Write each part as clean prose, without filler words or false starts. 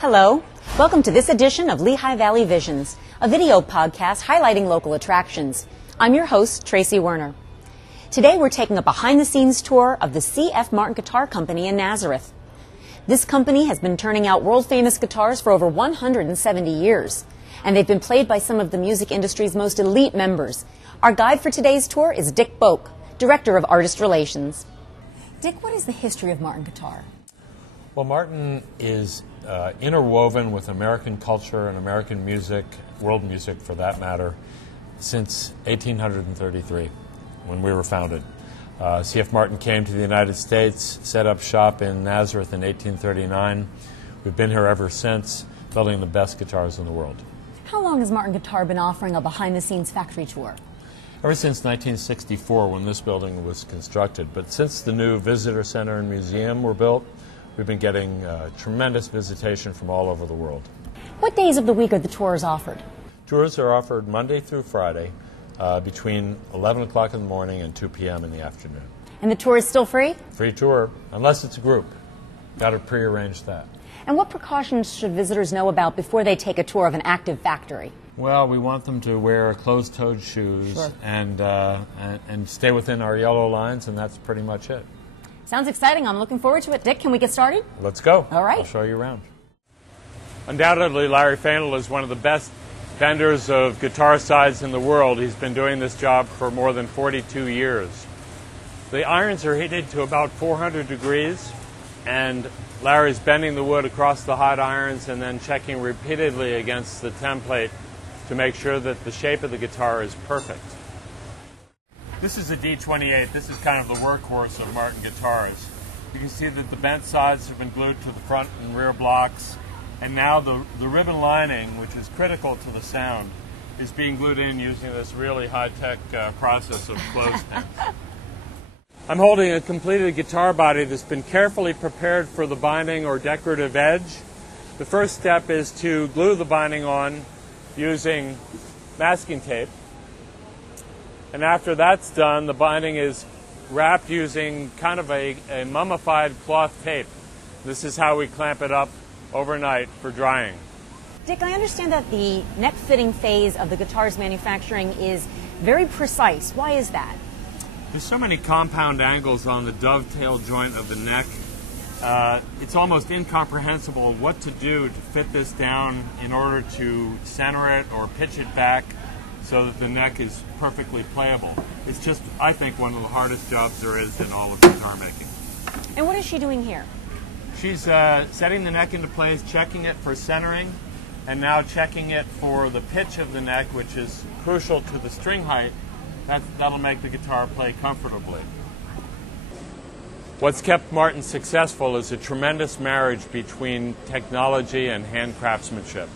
Hello. Welcome to this edition of Lehigh Valley Visions, a video podcast highlighting local attractions. I'm your host, Tracy Werner. Today we're taking a behind-the-scenes tour of the C.F. Martin Guitar Company in Nazareth. This company has been turning out world-famous guitars for over 170 years, and they've been played by some of the music industry's most elite members. Our guide for today's tour is Dick Boak, Director of Artist Relations. Dick, what is the history of Martin Guitar? Well, Martin is interwoven with American culture and American music, world music for that matter, since 1833, when we were founded. C.F. Martin came to the United States, set up shop in Nazareth in 1839. We've been here ever since, building the best guitars in the world. How long has Martin Guitar been offering a behind-the-scenes factory tour? Ever since 1964, when this building was constructed. But since the new visitor center and museum were built, we've been getting tremendous visitation from all over the world. What days of the week are the tours offered? Tours are offered Monday through Friday between 11 o'clock in the morning and 2 p.m. in the afternoon. And the tour is still free? Free tour, unless it's a group. Got to prearrange that. And what precautions should visitors know about before they take a tour of an active factory? Well, we want them to wear closed-toed shoes. Sure. and stay within our yellow lines, and that's pretty much it. Sounds exciting. I'm looking forward to it. Dick, can we get started? Let's go. All right. I'll show you around. Undoubtedly, Larry Faneuil is one of the best vendors of guitar sides in the world. He's been doing this job for more than 42 years. The irons are heated to about 400 degrees, and Larry's bending the wood across the hot irons and then checking repeatedly against the template to make sure that the shape of the guitar is perfect. This is a D28. This is kind of the workhorse of Martin guitars. You can see that the bent sides have been glued to the front and rear blocks, and now the ribbon lining, which is critical to the sound, is being glued in using this really high-tech process of clothespins. I'm holding a completed guitar body that's been carefully prepared for the binding or decorative edge. The first step is to glue the binding on using masking tape. And after that's done, the binding is wrapped using kind of a mummified cloth tape. This is how we clamp it up overnight for drying. Dick, I understand that the neck fitting phase of the guitar's manufacturing is very precise. Why is that? There's so many compound angles on the dovetail joint of the neck. It's almost incomprehensible what to do to fit this down in order to center it or pitch it back so that the neck is perfectly playable. It's just, I think, one of the hardest jobs there is in all of guitar making. And what is she doing here? She's setting the neck into place, checking it for centering, and now checking it for the pitch of the neck, which is crucial to the string height. That'll make the guitar play comfortably. What's kept Martin successful is a tremendous marriage between technology and hand craftsmanship.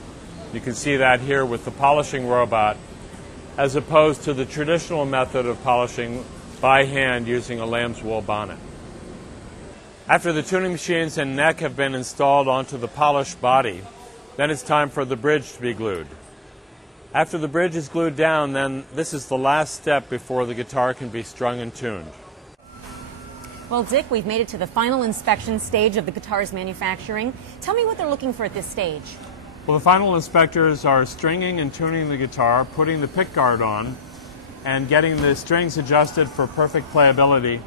You can see that here with the polishing robot, as opposed to the traditional method of polishing by hand using a lamb's wool bonnet. After the tuning machines and neck have been installed onto the polished body, then it's time for the bridge to be glued. After the bridge is glued down, then this is the last step before the guitar can be strung and tuned. Well, Dick, we've made it to the final inspection stage of the guitar's manufacturing. Tell me what they're looking for at this stage. Well, the final inspectors are stringing and tuning the guitar, putting the pickguard on, and getting the strings adjusted for perfect playability,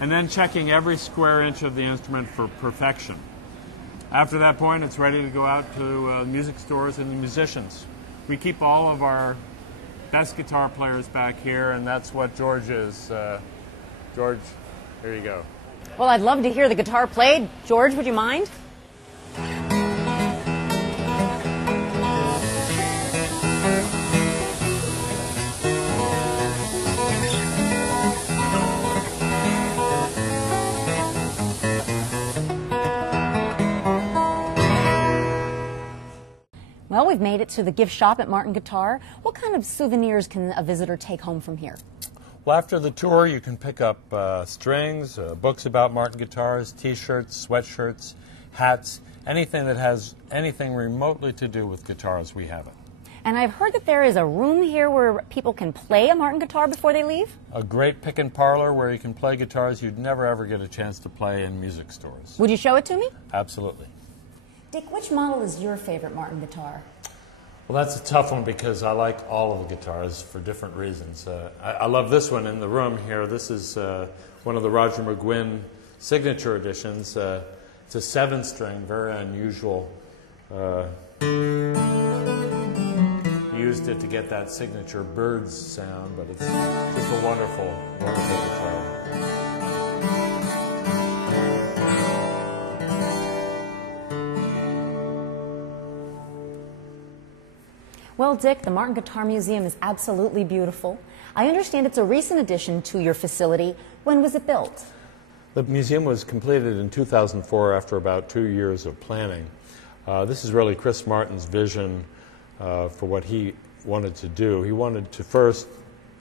and then checking every square inch of the instrument for perfection. After that point, it's ready to go out to music stores and musicians. We keep all of our best guitar players back here, and that's what George is. George, here you go. Well, I'd love to hear the guitar played. George, would you mind? Well, we've made it to the gift shop at Martin Guitar. What kind of souvenirs can a visitor take home from here? Well, after the tour, you can pick up strings, books about Martin guitars, T-shirts, sweatshirts, hats, anything that has anything remotely to do with guitars, we have it. And I've heard that there is a room here where people can play a Martin guitar before they leave? A great pick-and parlor where you can play guitars you'd never ever get a chance to play in music stores. Would you show it to me? Absolutely. Dick, which model is your favorite Martin guitar? Well, that's a tough one because I like all of the guitars for different reasons. I love this one in the room here. This is one of the Roger McGuinn signature editions. It's a 7-string, very unusual. He used it to get that signature Birds sound, but it's just a wonderful, wonderful guitar. Well, Dick, the Martin Guitar Museum is absolutely beautiful. I understand it's a recent addition to your facility. When was it built? The museum was completed in 2004 after about 2 years of planning. This is really Chris Martin's vision for what he wanted to do. He wanted to first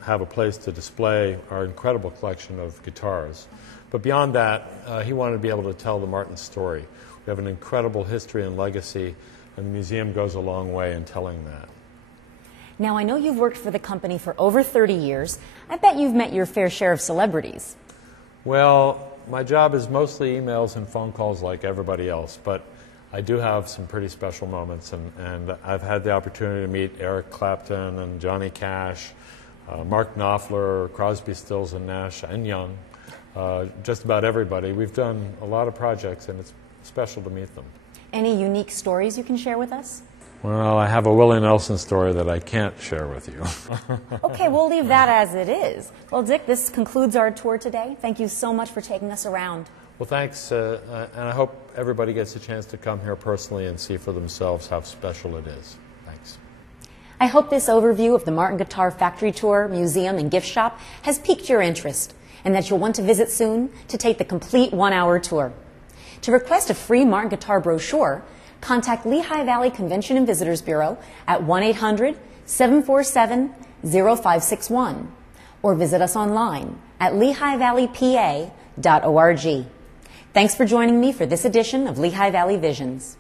have a place to display our incredible collection of guitars. But beyond that, he wanted to be able to tell the Martin story. We have an incredible history and legacy, and the museum goes a long way in telling that. Now, I know you've worked for the company for over 30 years. I bet you've met your fair share of celebrities. Well, my job is mostly emails and phone calls like everybody else, but I do have some pretty special moments, and I've had the opportunity to meet Eric Clapton and Johnny Cash, Mark Knopfler, Crosby, Stills and Nash, and Young, just about everybody. We've done a lot of projects, and it's special to meet them. Any unique stories you can share with us? Well, I have a Willie Nelson story that I can't share with you. Okay, we'll leave that as it is. Well, Dick, this concludes our tour today. Thank you so much for taking us around. Well, thanks, and I hope everybody gets a chance to come here personally and see for themselves how special it is. Thanks. I hope this overview of the Martin Guitar Factory Tour, Museum, and Gift Shop has piqued your interest, and that you'll want to visit soon to take the complete 1-hour tour. To request a free Martin Guitar brochure, contact Lehigh Valley Convention and Visitors Bureau at 1-800-747-0561 or visit us online at lehighvalleypa.org. Thanks for joining me for this edition of Lehigh Valley Visions.